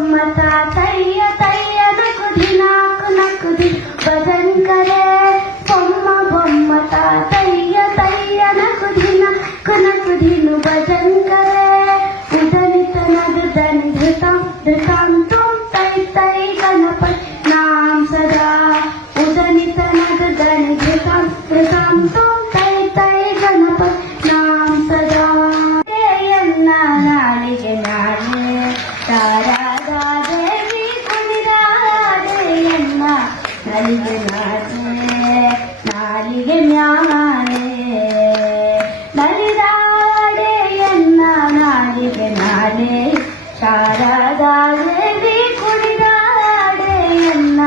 ಬೊಮ್ಮ ತಾತಯ್ಯ ತಯ್ಯ ನಕುದಿ ನಾಕು ನಕುದಿ ಭಜನ್ ಕರೆ ಬೊಮ್ಮ ತಾತಯ್ಯ ತಯ್ಯ ನಕುದಿ ನಾಕು ನಕುದಿನು ಭಜನ್ ಕರೆ ಉದನಿತ ನದು ಧನಿ ಧೃತಂ ಧೃತಂ ತುಂ ತೈ ತೈ ಗಣಪತಿ ನಾಮ ಸದಾ ಉದನಿತ ನದು ಧನಿ ಧೃತಂ ಧೃತಂ ತುಂ ತೈ ತೈ ಗಣಪತಿ ನಾಮ ಸದಾ ನಾಲಿಗೆ ನಾಳೆ ಶಾರದಾ ದೇವಿ ಕುಣಿದಾಡೆಯನ್ನ ನಲಿಗೆ ನಾಳೆ ನಾಲಿಗೆ ಮ್ಯಾಲೆ ನಲಿದಾಡೆಯನ್ನ ನಾಲಿಗೆ ನಾಳೆ ಶಾರದಾ ದೇವಿ ಕುಣಿದಾಡೆಯನ್ನ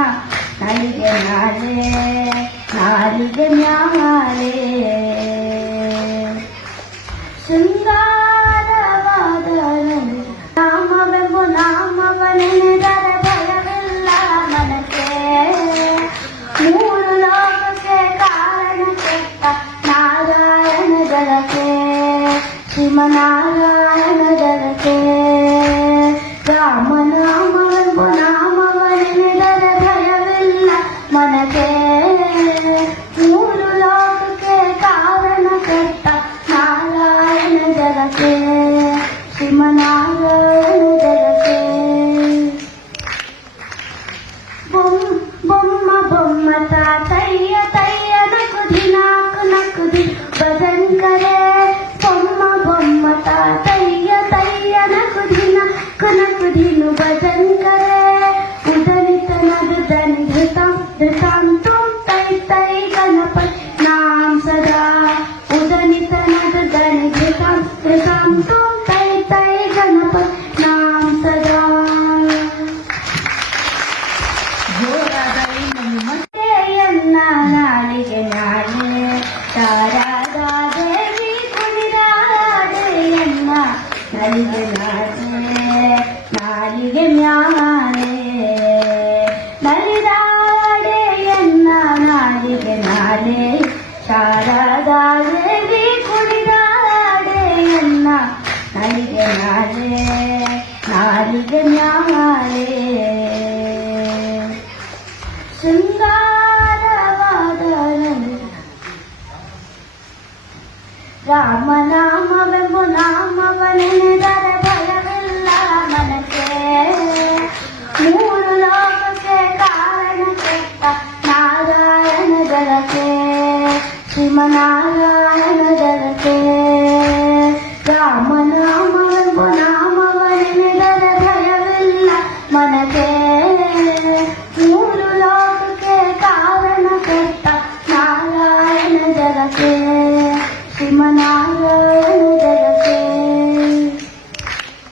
ನಲಿಗೆ ನಾಳೆ ನಾಲಿಗೆ ಮ್ಯಾಲೆ ಶೃಂಗಾರವಾದ ನಾಮವೆಂಬ ನಾಮವನೆನೆದರೆ ಭಯವಿಲ್ಲ ಮನಕ್ಕೆ ಮೂರು ಲೋಕಕ್ಕೆ ಕಾರಣಕ್ಕೆ ನಾರಾಯಣ ಜಲಕ್ಕೆ ಶ್ರೀಮನಾರಾಯಣ ಜಲಕ್ಕೆ ರಾಮನಾಮವೆಂಬ ನಾಮವನೆನೆದರೆ ಭಯವಿಲ್ಲ ಮನಕ್ಕೆ ಮೂರು ಲೋಕಕ್ಕೆ ಕಾರಣಕ್ಕೆ ನಾರಾಯಣ ಜಗಕ್ಕೆ ಶ್ರೀಮನಾರಾಯಣ ಜಗಕ್ಕೆ ಬೊಮ್ಮ ತಾತಯ್ಯ ತಯ್ಯ ನಕುದಿ ನಾಕು ನಕುದಿ ಭಜನ್ ಕರೆ ಬೊಮ್ಮ ತಾತಯ್ಯ ತಯ್ಯ ನಕುದಿ ನಾಕು ನಕುದಿನು ಭಜನ್ ಕರೆ ಉದನಿತ ನದು ಧನಿ ಧೃತಂ ಧೃತಂ ತುಂ ತೈ ತೈ ಗಣಪತಿ ನಾಮ ಸದಾ ಉದನಿತ ನದು ಧನಿ ಧೃತಂ ಧೃತಂ ತುಂ ತೈ ತೈ ಗಣಪತಿ ನಾಮ ಸದಾ ಜೋರಾದಯ್ಯನ್ನ ನಾಲಿಗೆ ನಾಳೆ ಶಾರದಾ ದೇವಿ ಕುಣಿದಾಡೆಯನ್ನ ನಲಿಗೆ ನಾಳೆ ನಾಲಿಗೆ ಮ್ಯಾಲೆ ನಲಿದಾಡೆಯನ್ನ ನಾಲಿಗೆ ನಾಳೆ ಶಾರದಾ ದೇವಿ ಕುಣಿದಾಡೆಯನ್ನ ನಲಿಗೆ ನಾಳೆ ನಾಲಿಗೆ ಮ್ಯಾಲೆ ಶೃಂಗಾರವಾದ ರಾಮನಾಮವೆಂಬ ನಾಮವನೆನೆದರೆ ಭಯವಿಲ್ಲ ಮನಕ್ಕೆ ಮೂರು ಲೋಕಕ್ಕೆ ಕಾರಣಕ್ಕೆ ನಾರಾಯಣ ಜಲಕ್ಕೆ ಶ್ರೀಮನಾರಾಯಣ ಜಲಕ್ಕೆ ರಾಮನಾಮವೆಂಬ ನಾಮವನೆನೆದರೆ ಭಯವಿಲ್ಲ ಮನಕ್ಕೆ ಮೂರು ಲೋಕಕ್ಕೆ ಕಾರಣಕ್ಕೆ ನಾರಾಯಣ ಜಗಕ್ಕೆ ಶ್ರೀಮನಾರಾಯಣ